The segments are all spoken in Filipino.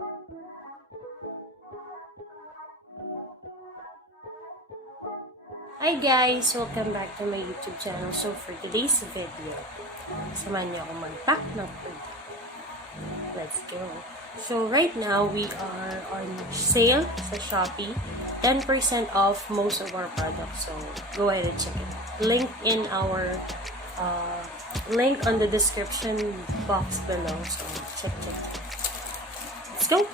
Hi guys! Welcome back to my YouTube channel. So for today's video, samahan niyo ako mag-pack ng food. Let's go! So right now, we are on sale sa Shopee. 10% off most of our products. So go ahead and check it. Link in our link on the description box below. So check it. Let's go!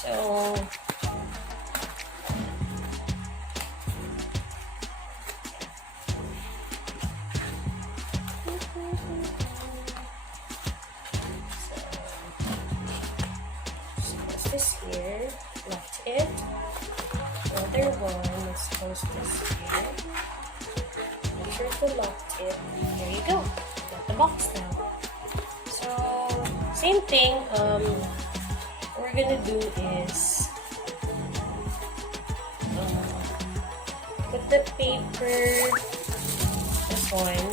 So this here, left it. Another one, let's close this here. Make sure to lock it. There you go. Got the box now. So same thing. What we're gonna do is put the paper. This one.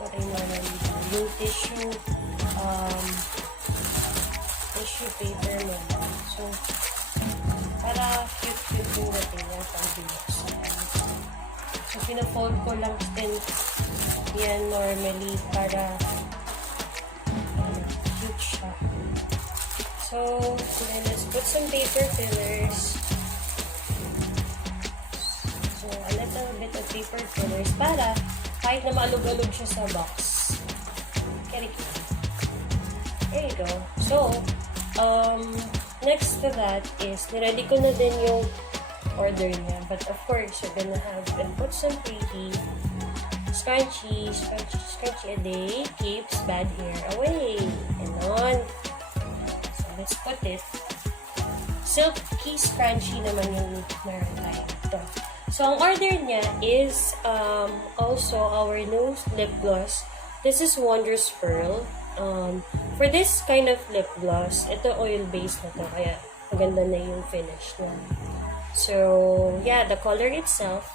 What I normally do. Yung tissue. Tissue paper mo. So, para cute-cute yung natin yung pang-binuksan. So, pinafold ko lang din yan normally para cute siya. So, then let's put some paper fillers. So, a little bit of paper fillers para kahit na maalog-alog siya sa box. Very cute. There you go. So, next to that is, niready ko na din yung order niya. But of course, you're gonna have and put some pretty scrunchie a day keeps bad hair away. And on. So, let's put it. Silky scrunchie naman yung meron tayo dito. So, ang order niya is also our new lip gloss. This is Wondrous Pearl. For this kind of lip gloss, ito oil-based na to, kaya maganda na yung finish niya. So, yeah, the color itself,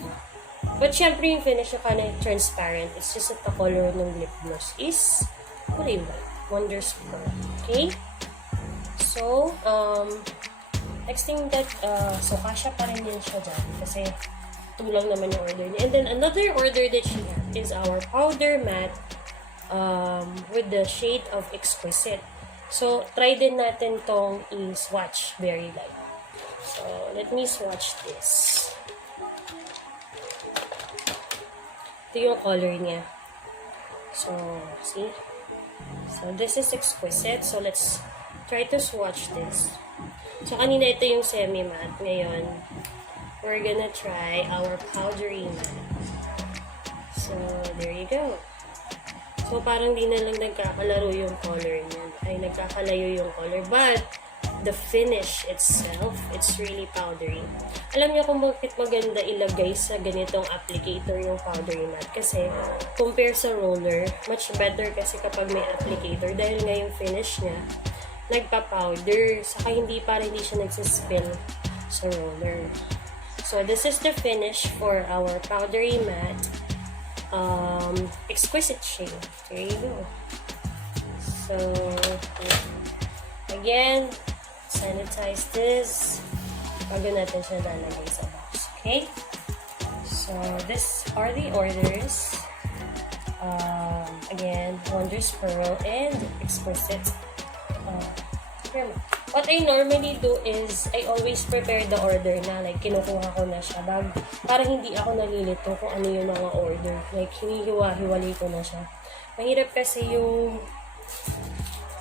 but syempre yung finish na kind of transparent. It's just that the color ng lip gloss is kulay white. Wondrous Pearl. Okay? So, next thing that, so kasha pa rin din siya dyan, kasi ito lang naman yung order niya. And then, another order that she has is our powder matte with the shade of Exquisite. So, try din natin tong i-swatch very light. So, let me swatch this. Ito yung color niya. So, see? So, this is Exquisite. So, let's try to swatch this. So, kanina ito yung semi-matte. Ngayon, we're gonna try our powdery matte. So, there you go. So, parang di na lang nagkakalaro yung color niya. Ay, nagkakalayo yung color. But, the finish itself, it's really powdery. Alam niyo kung bakit maganda ilagay sa ganitong applicator yung powdery matte. Kasi, compare sa roller, much better kasi kapag may applicator. Dahil nga yung finish niya, nagpa-powder. Saka hindi siya nagsispill sa roller. So, this is the finish for our powdery matte. Exquisite shade. There you go. So, again, sanitize this bago natin siya lalagay sa box. Okay? So, these are the orders. Again, Wondrous Pearl and Exquisite. What I normally do is, I always prepare the order na. Like, kinukuha ko na siya. Para hindi ako nalilito kung ano yung mga order. Like, hinihiwa-hiwalay ko na siya. Mahirap kasi yung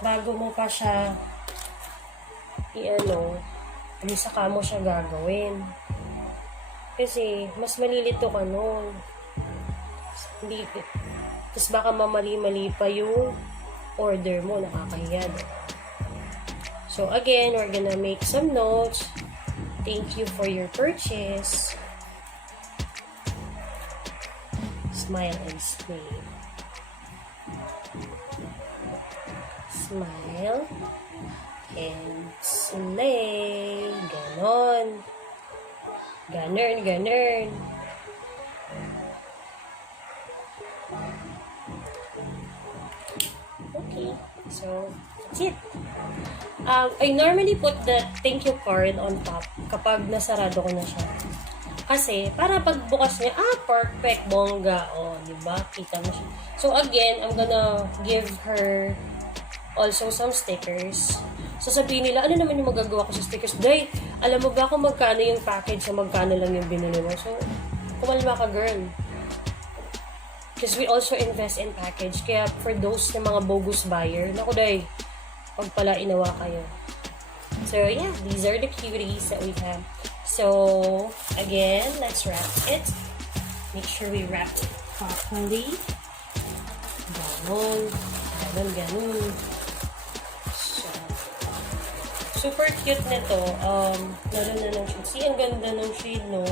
bago mo pa siya saka mo siya gagawin. Kasi, mas malilito ka nun. Tapos baka mamali-mali pa yung order mo. Nakakahiya. So, again, we're gonna make some notes. Thank you for your purchase. Smile and slay. Smile and slay. Ganon. Ganon. Okay, so that's it. I normally put the thank you card on top kapag nasarado ko na siya. Kasi, para pagbukas niya, perfect, bongga. O, diba? Kita mo siya. So, again, I'm gonna give her also some stickers. So, sabihin nila, ano naman yung magagawa ko sa stickers? Day, alam mo ba kung magkano yung package sa magkano lang yung binili mo? So, kumalma ka, girl. Because we also invest in package. Kaya, for those na mga bogus buyer, naku, day, pag pala inawa kayo. So, yeah, these are the cuties that we have. So, again, let's wrap it. Make sure we wrap it properly. Ganon. Ganon, ganon. So, super cute nito. Lalo na ng shade. See, ang ganda ng shade, no?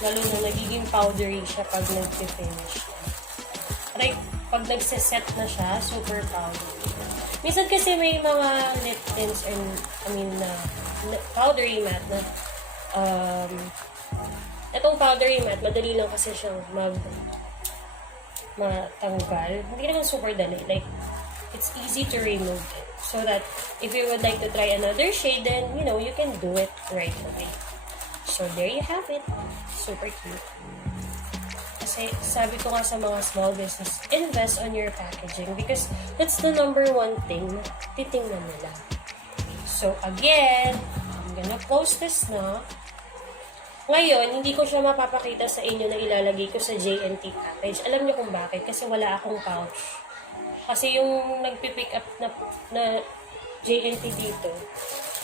Lalo na nagiging powdery siya pag nag-finish. Like, pag nagsiset na siya, super powdery. Minsan kasi may mga lip tints and, powdery matte na, itong powdery matte, madali lang kasi siyang matanggal. Hindi naman super dali. Like, it's easy to remove it. So that, if you would like to try another shade, then, you know, you can do it right away. So, there you have it. Super cute. Kasi, sabi ko nga sa mga small business, invest on your packaging because that's the number one thing na titingnan nila. So, again, I'm gonna close this na. Ngayon, hindi ko siya mapapakita sa inyo na ilalagay ko sa JNT package. Alam niyo kung bakit? Kasi wala akong pouch. Kasi yung nagpipick up na JNT dito,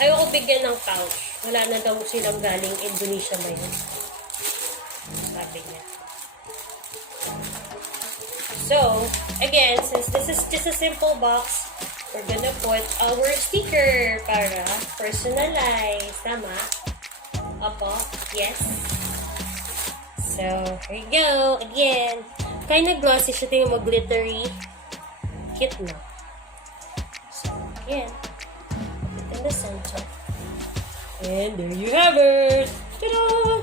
ayoko bigyan ng pouch. Wala na daw silang galing Indonesia ba yun? Sabi niya. So, again, since this is just a simple box, we're gonna put our sticker para personalize. Tama? Opo. Yes. So, here you go. Again, kind of glossy siya. Tingnan mo, glittery. Cute na. So, again, put it in the center. And there you have it. Ta-da!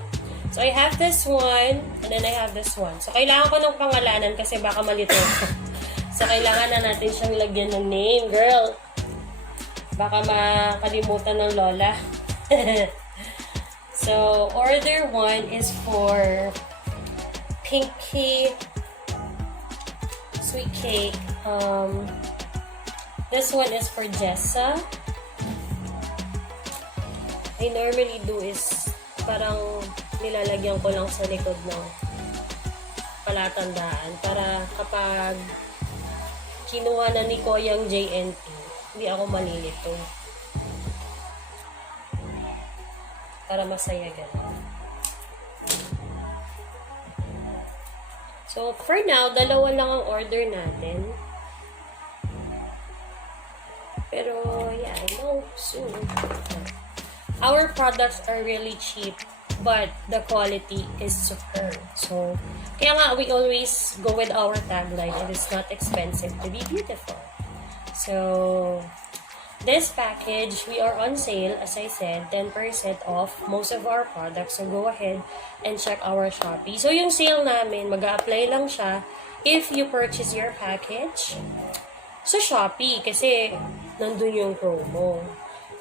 So, I have this one, and then I have this one. So, kailangan ko ng pangalanan kasi baka malito. So, kailangan na natin siyang lagyan ng name, girl. Baka makalimutan ng lola. So, order 1 is for Pinky Sweet Cake. This one is for Jessa. I normally do is parang nilalagyan ko lang sa likod ng palatandaan para kapag kinuha na ni Koyang JNT, hindi ako malilito. Para masaya ganun. So, for now, dalawa lang ang order natin. Pero, yeah, I know soon. Our products are really cheap, but the quality is superb. So, kaya nga, we always go with our tagline, it is not expensive to be beautiful. So, this package, we are on sale, as I said, 10% off most of our products. So, go ahead and check our Shopee. So, yung sale namin, mag-a-apply lang siya if you purchase your package sa Shopee kasi nandun yung promo.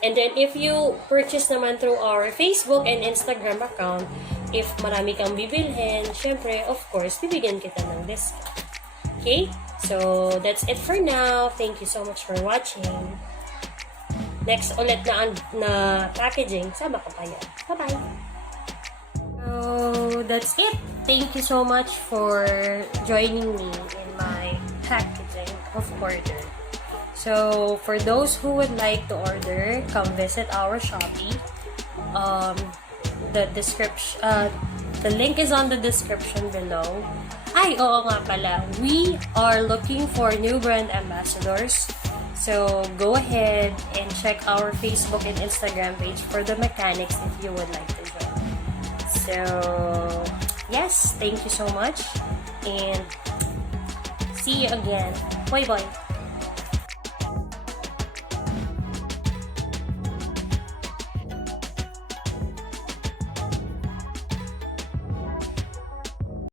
And then, if you purchase naman through our Facebook and Instagram account, if marami kang bibilhin, syempre, of course, bibigyan kita ng discount. Okay? So, that's it for now. Thank you so much for watching. Next ulit na packaging, sama ka pa yan. Bye-bye! So, that's it. Thank you so much for joining me in my packaging of order. So, for those who would like to order, come visit our Shopee. The link is on the description below. Ay, oo nga pala. We are looking for new brand ambassadors. So, go ahead and check our Facebook and Instagram page for the mechanics if you would like to join. So, yes, thank you so much. And see you again. Bye-bye.